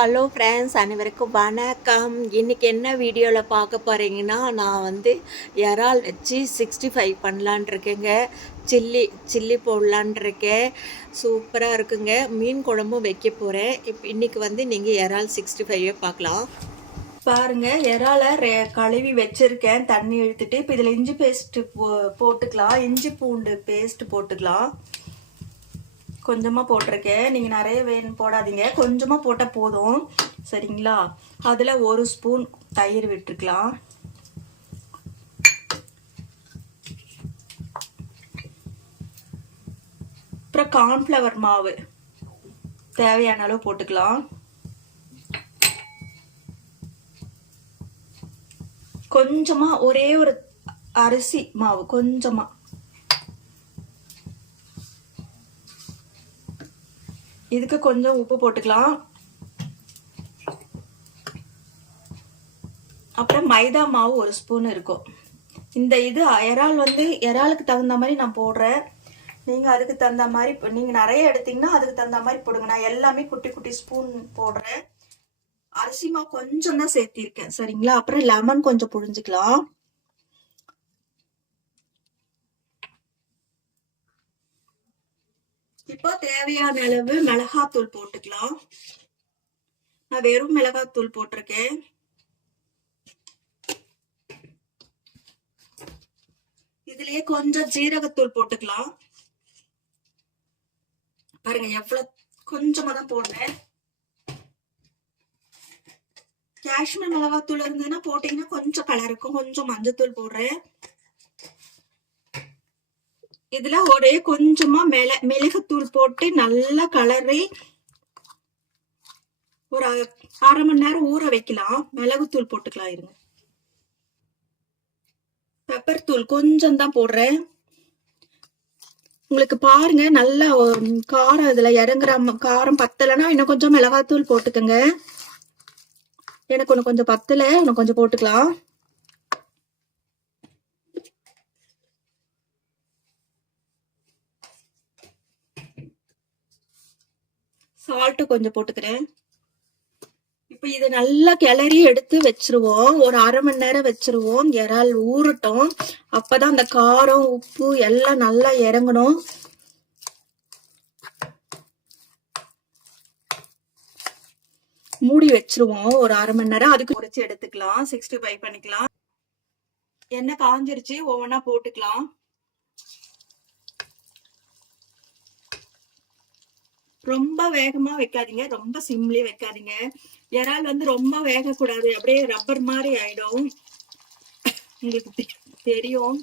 Hello friends, அனைவருக்கும் வணக்கம். இன்றைக்கி என்ன வீடியோவில் பார்க்க போகிறீங்கன்னா, நான் வந்து இறால் வச்சு 65 பண்ணலான் இருக்கேங்க. சில்லி போடலான் இருக்கேன். சூப்பராக இருக்குங்க. மீன் குழம்பும் வைக்க போகிறேன். இன்றைக்கி வந்து நீங்கள் இறால் 65 பார்க்கலாம். பாருங்கள், இறாலை கழுவி வச்சுருக்கேன், தண்ணி எடுத்துகிட்டு. இப்போ இதில் இஞ்சி பேஸ்ட்டு போட்டுக்கலாம். இஞ்சி பூண்டு பேஸ்ட்டு போட்டுக்கலாம். கொஞ்சமாக போட்டிருக்கேன். நீங்கள் நிறைய வேணும் போடாதீங்க, கொஞ்சமாக போட்டால் போதும், சரிங்களா? அதில் 1 ஸ்பூன் தயிர் விட்டுருக்கலாம். அப்புறம் கார்ன்ஃப்ளவர் மாவு தேவையான அளவு போட்டுக்கலாம். கொஞ்சமாக ஒரே ஒரு அரிசி மாவு கொஞ்சமாக. இதுக்கு கொஞ்சம் உப்பு போட்டுக்கலாம். அப்புறம் மைதா மாவு 1 ஸ்பூன் இருக்கும். இந்த இது இறாலுக்கு தகுந்த மாதிரி நான் போடுறேன். நீங்கள் அதுக்கு தகுந்த மாதிரி, நீங்கள் நிறைய எடுத்தீங்கன்னா அதுக்கு தகுந்த மாதிரி போடுங்க. நான் எல்லாமே குட்டி குட்டி ஸ்பூன் போடுறேன். அரிசி மாவு கொஞ்சம் தான் சேர்த்திருக்கேன், சரிங்களா? அப்புறம் லெமன் கொஞ்சம் புழிஞ்சிக்கலாம். இப்போ தேவையான அளவு மிளகாத்தூள் போட்டுக்கலாம். நான் வெறும் மிளகாத்தூள் போட்டிருக்கேன். இதுலயே கொஞ்சம் ஜீரகத்தூள் போட்டுக்கலாம். பாருங்க எவ்வளவு கொஞ்சமா தான் போடுறேன். காஷ்மீர் மிளகாத்தூள் இருந்ததுன்னா போட்டீங்கன்னா கொஞ்சம் கலர் இருக்கும். கொஞ்சம் மஞ்சத்தூள் போடுறேன். இதுல ஒரே கொஞ்சமா மிளகுத்தூள் போட்டு நல்லா கலரி ஒரு 1/2 மணி நேரம் ஊற வைக்கலாம். மிளகுத்தூள் போட்டுக்கலாம். இருங்க, பெப்பர் தூள் கொஞ்சம் தான் போடுறேன். உங்களுக்கு பாருங்க நல்லா காரம் இதுல இறங்குற காரம் பத்தலைன்னா இன்னும் கொஞ்சம் மிளகாத்தூள் போட்டுக்கோங்க. எனக்கு ஒன்று கொஞ்சம் பத்தலை, இன்னும் கொஞ்சம் போட்டுக்கலாம். சால்ட்டு கொஞ்சம் போட்டுக்கிறேன். இப்போ இதை நல்லா கிளறி எடுத்து வச்சிருவோம். ஒரு 1/2 மணி நேரம் வச்சிருவோம். இறால் ஊறட்டும். அப்பதான் அந்த காரம் உப்பு எல்லாம் நல்லா இறங்கணும். மூடி வச்சிருவோம் ஒரு 1/2 மணி நேரம். அதுக்கு குறைச்சி எடுத்துக்கலாம். 65 பண்ணிக்கலாம். எண்ணெய் காஞ்சிருச்சு, ஒவ்வொன்றா போட்டுக்கலாம். ரொம்ப வேகமா வைக்காதீங்க, ரொம்ப சிம்லயே வைக்காதீங்க. இறால் வந்து ரொம்ப வேகக்கூடாது, அப்படியே ரப்பர் மாதிரி ஆயிடும். உங்களுக்கு தெரியும்.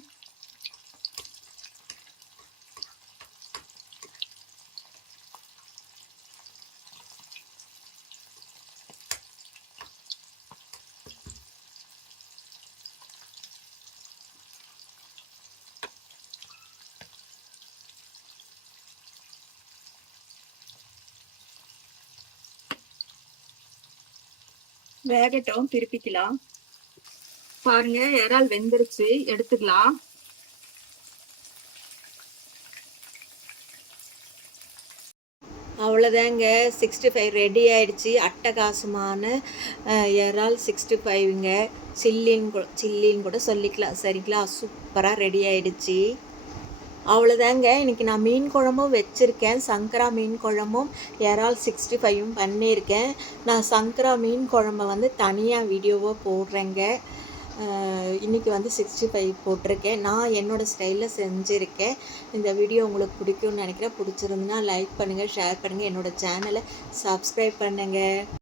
வேகட்டும், திருப்பிக்கலாம். பாருங்க, இறால் வெந்துருச்சு, எடுத்துக்கலாம். அவ்வளோதாங்க, 65 ரெடி ஆயிடுச்சு. அட்டகாசமான இறால் 65ங்க. சில்லின்னு கூட சொல்லிக்கலாம், சரிங்களா? சூப்பராக ரெடி ஆயிடுச்சு. அவ்வளோதாங்க, இன்றைக்கி நான் மீன் குழம்பும் வச்சுருக்கேன். சங்கரா மீன் குழம்பும் இறால் 65ம் பண்ணியிருக்கேன். நான் சங்கரா மீன் குழம்பை வந்து தனியாக வீடியோவாக போடுறேங்க. இன்றைக்கி வந்து 65 போட்டிருக்கேன். நான் என்னோடய ஸ்டைலில் செஞ்சுருக்கேன். இந்த வீடியோ உங்களுக்கு பிடிக்கும்னு நினைக்கிறேன். பிடிச்சிருந்துன்னா லைக் பண்ணுங்கள், ஷேர் பண்ணுங்கள், என்னோடய சேனலை சப்ஸ்கிரைப் பண்ணுங்கள்.